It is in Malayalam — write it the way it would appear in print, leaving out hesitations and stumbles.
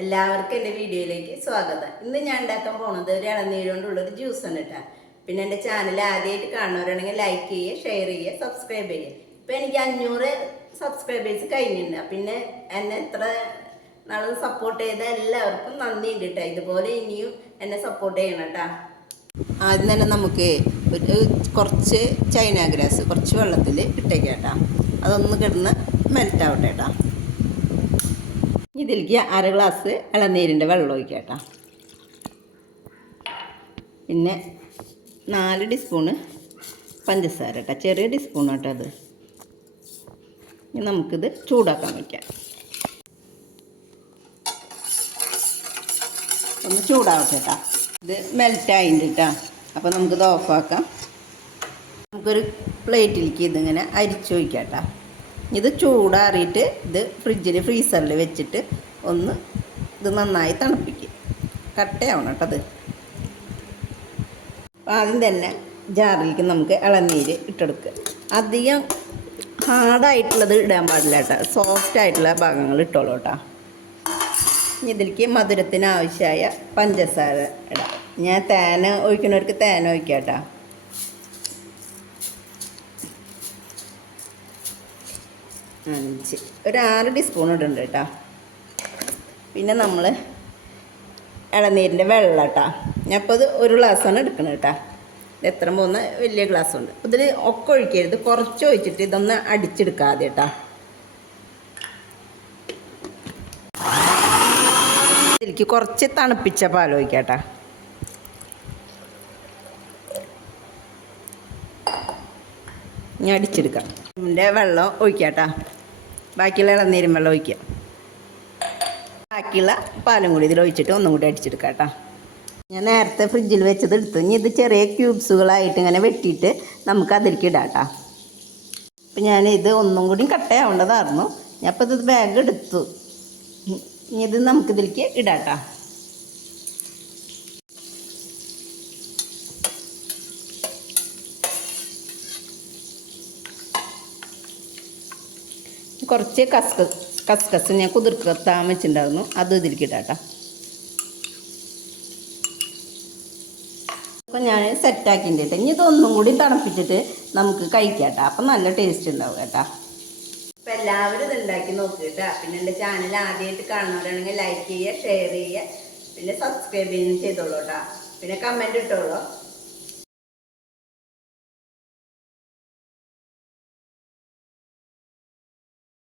എല്ലാവർക്കും എൻ്റെ വീഡിയോയിലേക്ക് സ്വാഗതം. ഇന്ന് ഞാൻ ഉണ്ടാക്കാൻ പോകുന്നത് ഒരു ഇളനീര് കൊണ്ടുള്ളൊരു ജ്യൂസാണ് കേട്ടോ. പിന്നെ എൻ്റെ ചാനൽ ആദ്യമായിട്ട് കാണുന്നവരാണെങ്കിൽ ലൈക്ക് ചെയ്യുക, ഷെയർ ചെയ്യുക, സബ്സ്ക്രൈബ് ചെയ്യുക. ഇപ്പം എനിക്ക് 500 സബ്സ്ക്രൈബേഴ്സ് കഴിഞ്ഞിട്ടുണ്ട്. പിന്നെ എന്നെ എത്ര നാൾ സപ്പോർട്ട് ചെയ്ത എല്ലാവർക്കും നന്ദിയുണ്ട് കേട്ടോ. ഇതുപോലെ ഇനിയും എന്നെ സപ്പോർട്ട് ചെയ്യണം കേട്ടോ. ആദ്യം തന്നെ നമുക്ക് കുറച്ച് ചൈന ഗ്രാസ് കുറച്ച് വെള്ളത്തിൽ ഇട്ടേക്കാം കേട്ടോ. അതൊന്ന് കിടന്ന് മെൽറ്റാവട്ടെ കേട്ടോ. ഇതിലേക്ക് 1/2 ഗ്ലാസ് ഇളനീരിൻ്റെ വെള്ളം ഒഴിക്കാം കേട്ടോ. പിന്നെ 4 ടീസ്പൂണ് പഞ്ചസാര കേട്ടോ, ചെറിയ ടീസ്പൂൺ കേട്ടോ അത്. ഇനി നമുക്കിത് ചൂടാക്കാൻ വയ്ക്കാം. ഒന്ന് ചൂടാവട്ടെ കേട്ടോ. ഇത് മെൽറ്റായിട്ടുണ്ട് കേട്ടോ. അപ്പോൾ നമുക്കിത് ഓഫാക്കാം. നമുക്കൊരു പ്ലേറ്റിലേക്ക് ഇതിങ്ങനെ അരിച്ചു വയ്ക്കാം കേട്ടോ. ഇത് ചൂടാറിയിട്ട് ഇത് ഫ്രീസറിൽ വെച്ചിട്ട് ഒന്ന് ഇത് നന്നായി തണുപ്പിക്കും. കട്ടയാവണം കേട്ടോ അത്. അപ്പോൾ ആദ്യം തന്നെ ജാറിലേക്ക് നമുക്ക് ഇളനീര് ഇട്ടെടുക്കുക. അധികം ഹാർഡായിട്ടുള്ളത് ഇടാൻ പാടില്ല കേട്ടോ, സോഫ്റ്റ് ആയിട്ടുള്ള ഭാഗങ്ങൾ ഇട്ടോളൂ കേട്ടോ. ഇനി ഇതിലേക്ക് മധുരത്തിന് ആവശ്യമായ പഞ്ചസാര ഇടാം. ഞാൻ തേന ഒഴിക്കുന്നവർക്ക് തേന ഒഴിക്കാം കേട്ടോ. ഒരു 6 ടീസ്പൂൺ ഇടുന്നുണ്ട് കേട്ടോ. പിന്നെ നമ്മൾ ഇളനീരിൻ്റെ വെള്ളം കേട്ടോ. ഞാൻ ഇപ്പോൾ ഇത് 1 ഗ്ലാസ്സാണ് എടുക്കുന്നത് കേട്ടോ. ഇത് എത്ര പോകുന്ന വലിയ ഗ്ലാസ് ഉണ്ട്. ഇതിൽ ഒക്കെ ഒഴിക്കരുത്, കുറച്ച് ഒഴിച്ചിട്ട് ഇതൊന്ന് അടിച്ചെടുക്കാതെ കേട്ടോ. ഇതിലേക്ക് കുറച്ച് തണുപ്പിച്ച പാൽ ഒഴിക്കാം കേട്ടോ. ഞാൻ അടിച്ചെടുക്കാം. ഇതിൻ്റെ വെള്ളം ഒഴിക്കാം കേട്ടോ. ബാക്കിയുള്ള ഇളനീരും വെള്ളം ഒഴിക്കുക. ബാക്കിയുള്ള പാലും കൂടി ഇതിൽ ഒഴിച്ചിട്ട് ഒന്നും കൂടി അടിച്ചെടുക്കാം കേട്ടോ. ഞാൻ നേരത്തെ ഫ്രിഡ്ജിൽ വെച്ചത് എടുത്തു. ഇനി ഇത് ചെറിയ ക്യൂബ്സുകളായിട്ട് ഇങ്ങനെ വെട്ടിയിട്ട് നമുക്ക് അതിലേക്ക് ഇടാം കേട്ടോ. അപ്പം ഞാൻ ഇത് ഒന്നും കൂടി കട്ടയാവേണ്ടതായിരുന്നു. ഞാൻ അപ്പോൾ ഇത് ബാഗ് എടുത്തു. ഇനി ഇത് നമുക്കിതിലേക്ക് ഇടാം കേട്ടോ. കുറച്ച് കസ്കസ് ഞാൻ കുതിർത്താൻ വെച്ചിട്ടുണ്ടായിരുന്നു, അതും ഇതിലേക്ക് ഇടാം കേട്ടോ. അപ്പോൾ ഞാൻ സെറ്റാക്കിയിട്ട് കേട്ടോ. ഇനി ഇതൊന്നും കൂടി തണുപ്പിച്ചിട്ട് നമുക്ക് കഴിക്കാം കേട്ടോ. അപ്പം നല്ല ടേസ്റ്റ് ഉണ്ടാവും കേട്ടോ. അപ്പോൾ എല്ലാവരും ഇത് ഉണ്ടാക്കി നോക്കുക കേട്ടോ. പിന്നെ എൻ്റെ ചാനൽ ആദ്യമായിട്ട് കാണുന്നവരാണെങ്കിൽ ലൈക്ക് ചെയ്യുക, ഷെയർ ചെയ്യുക, പിന്നെ സബ്സ്ക്രൈബ് ചെയ്തോളൂ കേട്ടോ. പിന്നെ കമൻറ്റ് ഇട്ടോളൂ.